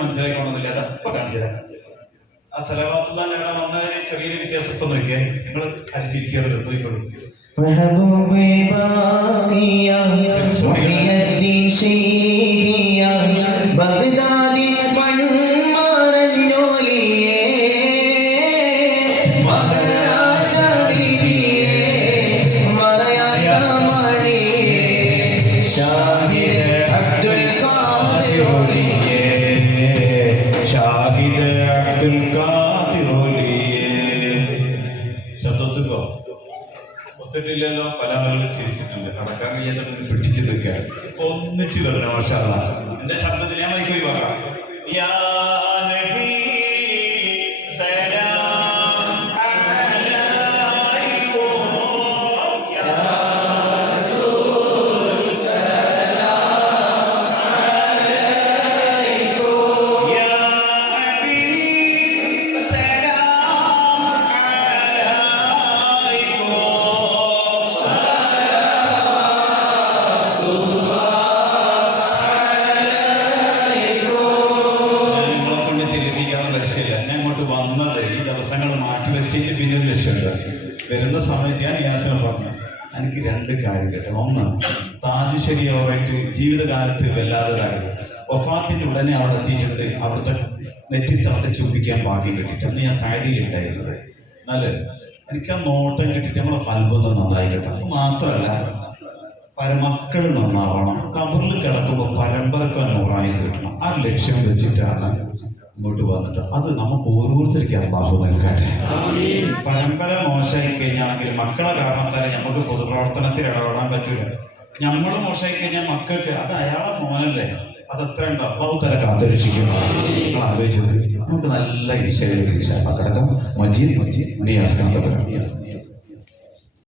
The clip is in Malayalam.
മനസ്സിലാക്കണമെന്നില്ല അത് അപ്പൊ കാണിച്ചു തരാം ആ സലവാത്തുല്ലാന്റെ അവിടെ വന്നവര് ചെറിയൊരു വ്യത്യാസം ഇപ്പൊ നോക്കിയേ നിങ്ങൾ അരിച്ചിരിക്കരുത് നോക്കിക്കോളൂ محبوبي باقيا محي الدين شيخيا ഒത്തിട്ടില്ലല്ലോ പല ആളുകൾ ചിരിച്ചിട്ടുണ്ട്. നടക്കാൻ കഴിയാത്തവർ പിടിച്ചു നിൽക്കാൻ ഒന്നിച്ചു വരണം പക്ഷെ അതാണ് എന്റെ ശബ്ദത്തിൽ ഞാൻ മൈക്ക് ഒഴിവാക്കാം. ലക്ഷ്യമില്ല ഞാൻ ഇങ്ങോട്ട് വന്നത് ഈ ദിവസങ്ങൾ മാറ്റിവെച്ചതിന് പിന്നെ ഒരു ലക്ഷ്യമുണ്ട്. വരുന്ന സമയത്ത് ഞാൻ യാസിനെ പറഞ്ഞു എനിക്ക് രണ്ട് കാര്യം കേട്ടോ. ഒന്ന് താജുശരിയുമായിട്ട് ജീവിതകാലത്ത് വല്ലാത്തതായി വഫാത്തിന്റെ ഉടനെ അവിടെ എത്തിയിട്ടുണ്ട്. അവിടുത്തെ നെറ്റിത്തളത്തെ ചുംബിക്കാൻ ഭാഗ്യം കിട്ടിയിട്ട് അന്ന് ഞാൻ സാധ്യതയുണ്ടായിരുന്നത് എന്നാൽ എനിക്ക് ആ നോട്ടം കിട്ടിയിട്ട് നമ്മളെ കൽബൊന്ന് നന്നായി അത് മാത്രമല്ല പരമക്കൾ നന്നാവണം. കബറിൽ കിടക്കുമ്പോൾ പരമ്പരക്കാൻ നൂറായി കിട്ടണം. ആ ലക്ഷ്യം വെച്ചിട്ടാണ് ഇങ്ങോട്ട് വന്നിട്ട് അത് നമുക്ക് ഓരോരുത്തർക്കും അള്ളാഹു നൽകട്ടെ. പരമ്പര മോശമായി കഴിഞ്ഞാണെങ്കിൽ മക്കളെ കാരണത്താൽ നമുക്ക് പൊതുപ്രവർത്തനത്തിൽ ഇടപെടാൻ പറ്റൂല. നമ്മൾ മോശമായി കഴിഞ്ഞാൽ മക്കൾക്ക് അത് അയാളെ മോനല്ലേ? അത് എത്ര ഉണ്ട്. അള്ളാഹു തല കാത്തിരക്ഷിക്കും. നിങ്ങൾ ആലോചിച്ചത് നമുക്ക് നല്ല ഈശ്വര മക്കളൊക്കെ മജീദ് മജീദ് നിയാസ് കാന്തപുരം